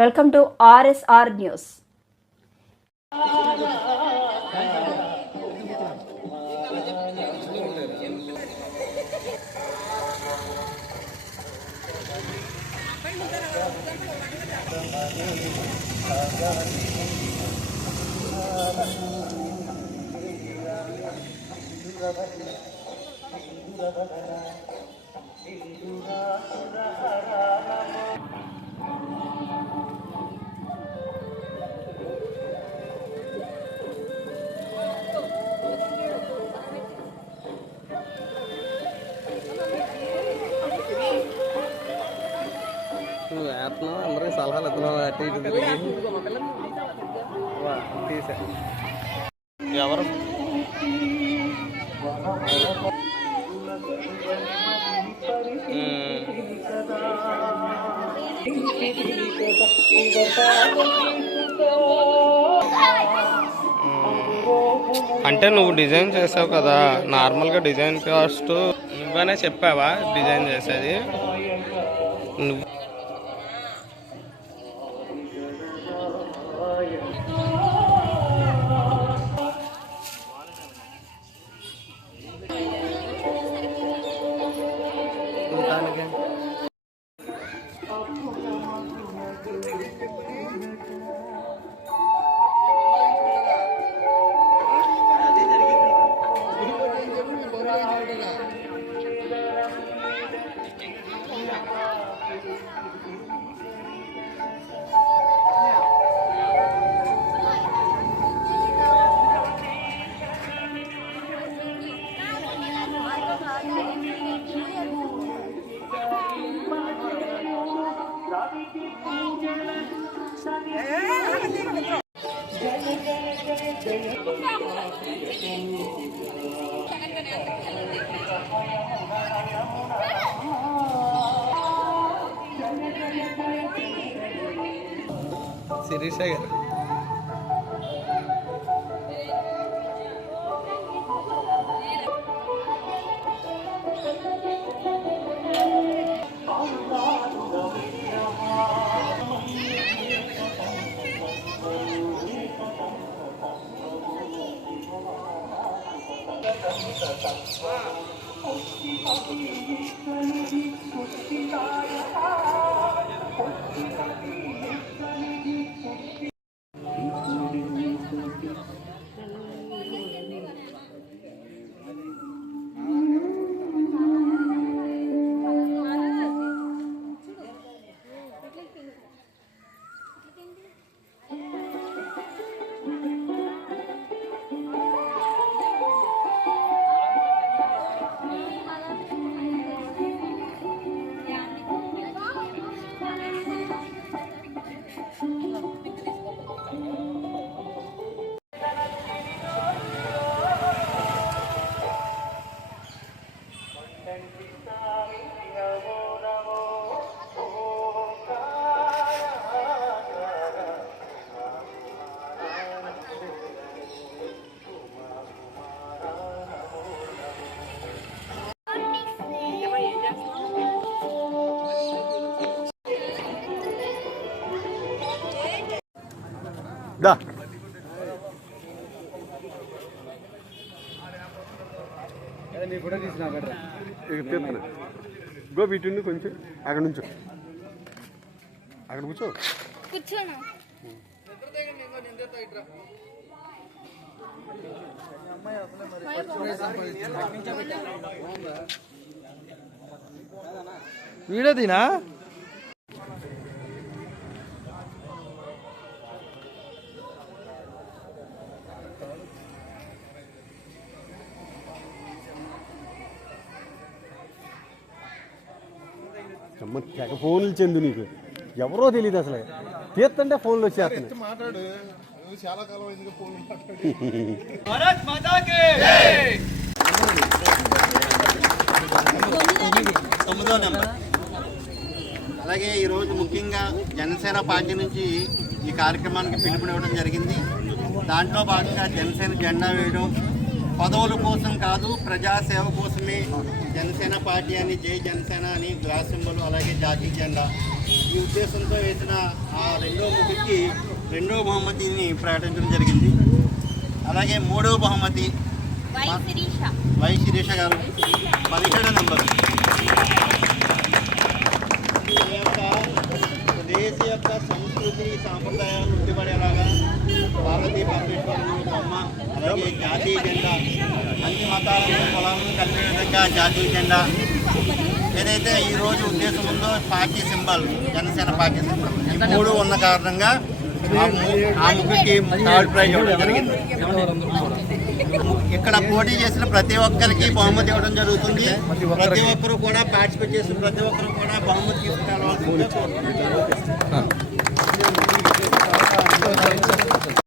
Welcome to RSR news. యాప్లో అందరూ సలహాలు ఇస్తున్నావు అటు ఇటు తిరిగి తీసా ఎవరు అంటే నువ్వు డిజైన్ చేసావు కదా, నార్మల్గా డిజైన్ కాస్ట్ నువ్వనే చెప్పావా డిజైన్ చేసేది? నువ్వు శిరీష గారు దా తీస్తున్నా గోపి ఇటు కొంచెం అక్కడ నుంచో, అక్కడ కూర్చో. వీడియో తీనా? తెగ ఫోన్లు చెందు, నీకు ఎవరో తెలియదు అసలు. తీస్తుంటే ఫోన్లు వచ్చేస్తున్నాయి. మాట్లాడు, చాలా కాలం అయింది ఫోన్లు మాట్లాడు. అలాగే ఈరోజు ముఖ్యంగా జనసేన పార్టీ నుంచి ఈ కార్యక్రమానికి పిలుపునివ్వడం జరిగింది. దాంట్లో భాగంగా జనసేన జెండా వేయడం పదవుల కోసం కాదు, ప్రజాసేవ కోసమే ప్రకారమే జనసేన పార్టీ అని జై జనసేన అని గ్లాస్ సింబల్ అలాగే జాతీయ జెండా ఈ ఉద్దేశంతో వేసిన ఆ రెండో ముగ్గురికి రెండో బహుమతిని ప్రకటించడం జరిగింది. అలాగే మూడవ బహుమతి వై శిరీష గారు 17వ నెంబర్. ఈ యొక్క దేశ యొక్క సంస్కృతి సాంప్రదాయాలను ఉట్టిపడేలాగా భారతీయ పరమేశ్వరుని బొమ్మ అలాగే జాతీయ జెండా అన్ని మతాలను కులాలను కలిపే విధంగా జాతీయ జెండా ఏదైతే ఈరోజు ఉద్దేశం ఉందో party symbol Janasena party symbol ఈ మూడు ఉన్న కారణంగా ఆ ముగ్గురికి థర్డ్ ప్రైజ్ ఇవ్వడం జరిగింది. ఇక్కడ పోటీ చేసిన ప్రతి ఒక్కరికి బహుమతి ఇవ్వడం జరుగుతుంది. ప్రతి ఒక్కరు కూడా పార్టిసిపేట్ చేసిన ప్రతి ఒక్కరు కూడా బహుమతి తీసుకురావాల్సిందిగా కోరుతున్నాను.